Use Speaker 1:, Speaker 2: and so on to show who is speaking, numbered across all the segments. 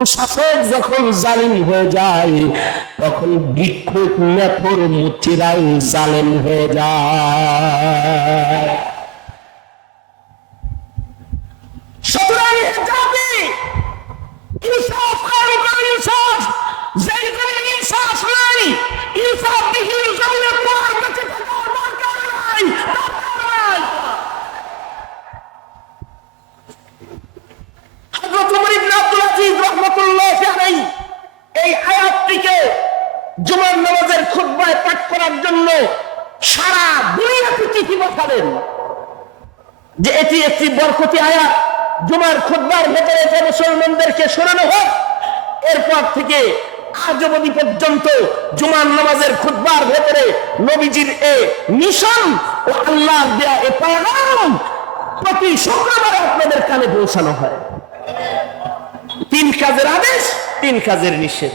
Speaker 1: শাসক যখন জালিম হয়ে যায় তখন ভিক্ষুক নেফর মুচিরাই জালেম হয়ে যায়। সুতরাং জুমার নামাজের খুতবায় পাঠ করার জন্য সারা দুনিয়াতে চিঠি পাঠালেন যে এটি একটি বরকতি আয়াত, জুমার খুতবার ভেতরে যে মুসলমানদেরকে শোনানো হোক, এরপর থেকে আজ অবধি পর্যন্ত জুমার নামাজের খুতবার ভেতরে নবীজির এ মিশন ও আল্লাহ দেয়া এ পায়গাম প্রতি শুক্রবারে আপনাদের কানে পৌঁছানো হয়। তিন কাজের আদেশ, তিন কাজের নিষেধ।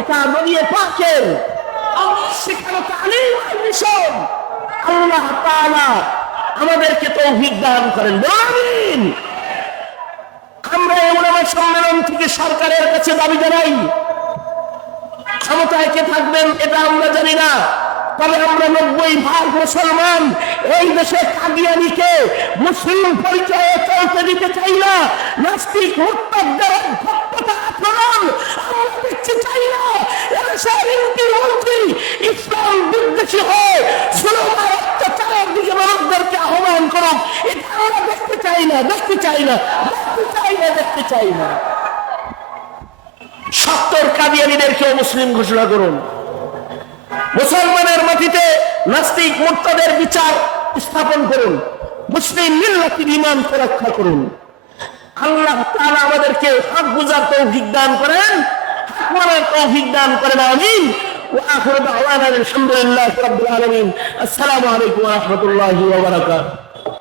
Speaker 1: এটা পাকের তালিম মিশন আল্লাহ আমাদেরকে তো দান করেন। আমিন। আমরা উলামা সম্মেলন থেকে সরকারের কাছে দাবি জানাই, ক্ষমতায় কে থাকবেন এটা আমরা জানি তবে আমরা নব্বই ভাগ মুসলমান এই দেশে কাদিয়ানিকে মুসলিম পরিচয়ে চলতে দিতে চাই না। নাস্তিক মুক্তাদের ভক্ততা আচরণ আমরা এটা আমরা দেখতে চাই না, দেখতে চাই না, দেখতে চাই না, দেখতে চাই না। সত্তর কাদিয়ানিদেরকেও মুসলিম ঘোষণা করুন। মুসলমানের মাটিতে নাস্তিক মুক্তাদের বিচার স্থাপন করুন মুসলিম মিল্লাতির ইমানকে রক্ষা করুন আল্লাহ তাআলা আমাদেরকে হক বুঝার তৌফিক দান করেন হক মানার তৌফিক দান করেন আমিন وآخر دعوانا الحمد لله رب العالمين السلام عليكم ورحمة الله وبركاته